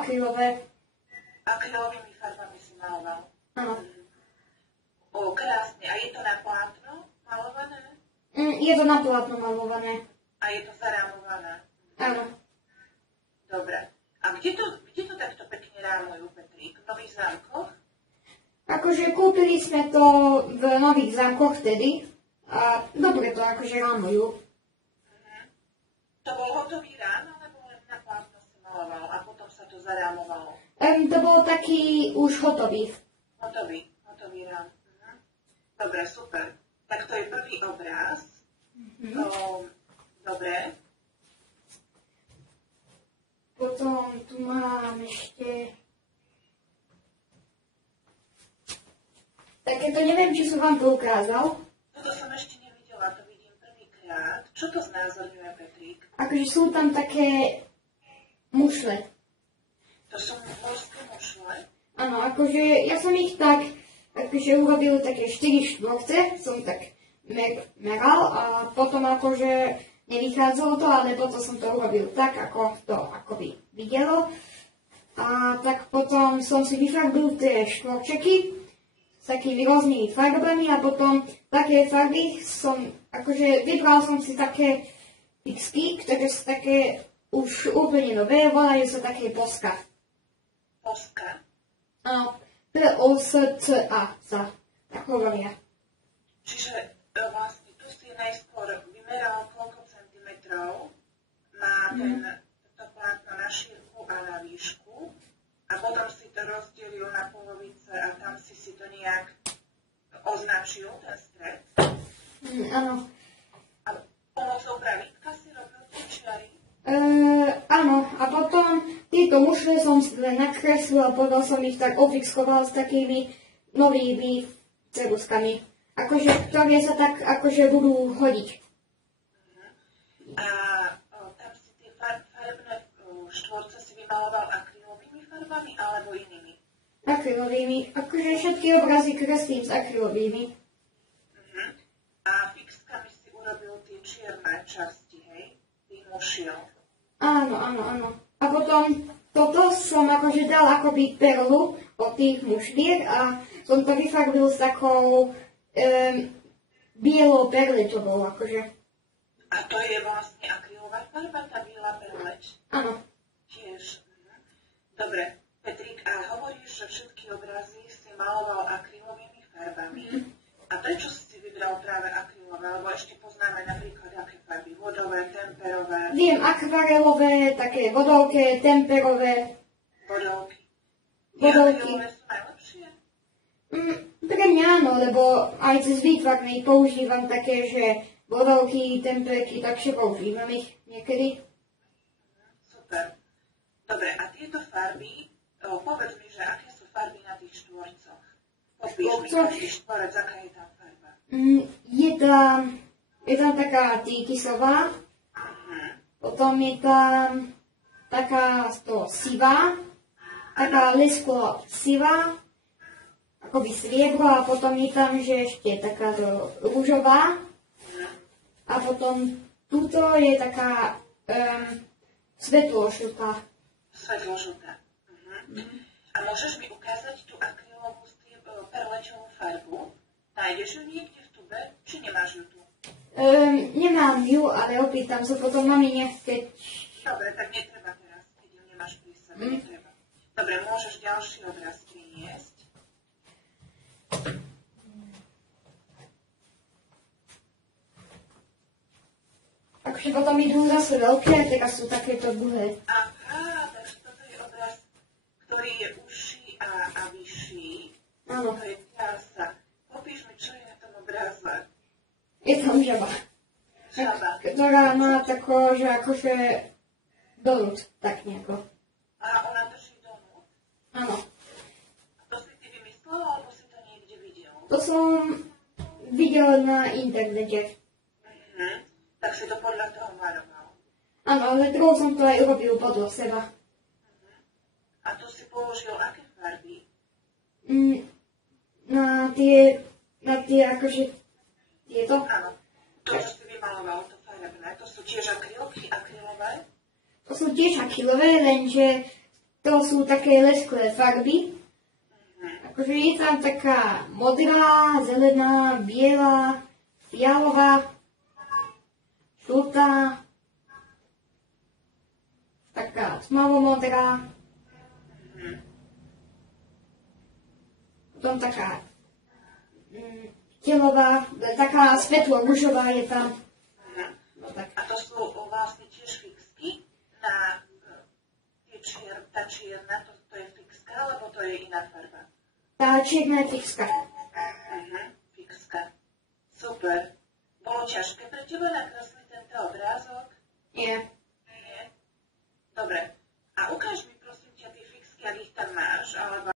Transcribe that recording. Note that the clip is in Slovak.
akrylové. Akrylovými farbami si maloval. Áno. Krásne. A je to na plátno malované? Je to na plátno malované. A je to zarámované? Áno. Dobre. A kde to takto pekne rámujú, Petrík? V Nových Zámkoch? Akože kúpili sme to v Nových Zámkoch vtedy a dobre to akože rámujú. To bol hotový rám, alebo len na plátno sa maloval a potom sa to zarámovalo? To bol taký už hotový. Hotový rám. Dobre, super. Tak to je prvý obraz. Dobre. Potom tu mám ešte... Takéto neviem, či som vám to ukázal. Toto som ešte nevidela, to vidím prvýkrát. Čo to znázorňuje, Petrík? Akože sú tam také mušle. To sú morské mušle? Áno, akože ja som ich tak, akože urobil také 4 štvorce, som tak meral a potom akože nevychádzalo to, ale potom som to urobil tak, ako to akoby videlo. A tak potom som si vyfarbil tie štvorčeky s takými rôznymi farbami a potom také farby som, akože vybral som si také fixky, ktoré sú také už úplne nové, volajú sa také Posca. Posca? Áno, P-O-S-C-A sa tak hovoria. Čiže vlastne tu si najskôr vymeral koľko centimetrov má to plátno na šírku a na výšku a potom si to rozdelil na polovice a tam si to nejak označil, ten stred. Áno. A pomocou pravítka si robil tie čiary? Áno, a potom tieto mušle som si len nakreslil a potom som ich tak ofixkoval s takými novými ceruskami, akože, ktoré sa tak akože budú hodiť. A tam si tie farebné štvorce si vymaloval akrylovými farbami alebo inými? Akrylovými, akože všetky obrazy kreslím s akrylovými. A fixkami si urobil tie čierne časti, hej? Tých mušiel. Áno. A potom toto som akože dal akoby perlu od tých mušliek a som to vyfarbil s takou bielou perleťovou, akože. A to je vlastne akrylová farba, tá biela perleť? Áno. Tiež. Dobre, Petrík, a hovoríš, že všetky obrazy si maloval akrylovými farbami. A prečo si vybral práve akrylové? Lebo ešte poznáme napríklad aké farby? Vodové, temperové? Viem, akvarelové, také vodovké, temperové. Vodovky. Vodovky. Akrylové sú najlepšie? Pre mňa áno, lebo aj cez výtvarný používam také, že vodovky, temperky, takže používam ich niekedy. Super. Dobre, a tieto farby, povedz mi, že aké sú farby na tých štvorcoch? Popíš mi každý štvorec, aká je tam farba? Je tam taká tykisová, potom je tam taká sivá, taká lesko sivá, akoby sriebro a potom je tam, že ešte taká rúžová a potom tuto je taká svetlo-žltá. Svetlo-žltá. A môžeš mi ukázať tú akrylovú perlečovú farbu? Nájdeš ju niekde v tube, či nemáš ju tu? Nemám ju, ale opýtam sa potom mamine, keď... Dobre, tak netreba teraz, keď ju nemáš pri sebe, netreba. Dobre, môžeš ďalší obraz priniesť. Takže potom idú zase veľké a teraz sú takéto dlhé. Aha, takže toto je obraz, ktorý je užší a vyšší. Áno. To je krása. Popíš mi, čo je na tom obraze. Je tam žaba. Žaba. Ktorá má tako, že akože donut, tak nejako. A ona drží donut? Áno. To si ty vymyslel, alebo si to niekde videl? To som videl na internete. Tak si to podľa toho maroval. Áno, ale trochu som to aj urobil podľa seba. A tu si použil aké farby? Na tie akože tieto. Áno, to, čo si vymaloval, to farebné, to sú tiež akrylky, akrylové? To sú tiež akylové, lenže to sú také lesklé farby. Akože je tam taká modrá, zelená, biela, fialová, žltá, taká tmavomodrá, potom taká telová, taká svetlo ružová je tam. No, tak. A to sú vlastne tiež fixky na tá čierna, to je fixka, alebo to je iná farba? Tá čierna je fixka. Fixka. Super. Bolo ťažké pre teba nakresliť tento obrázok? Nie. Nie. Dobre. A ukáž mi prosím ťa tie fixky, ak ich tam máš, alebo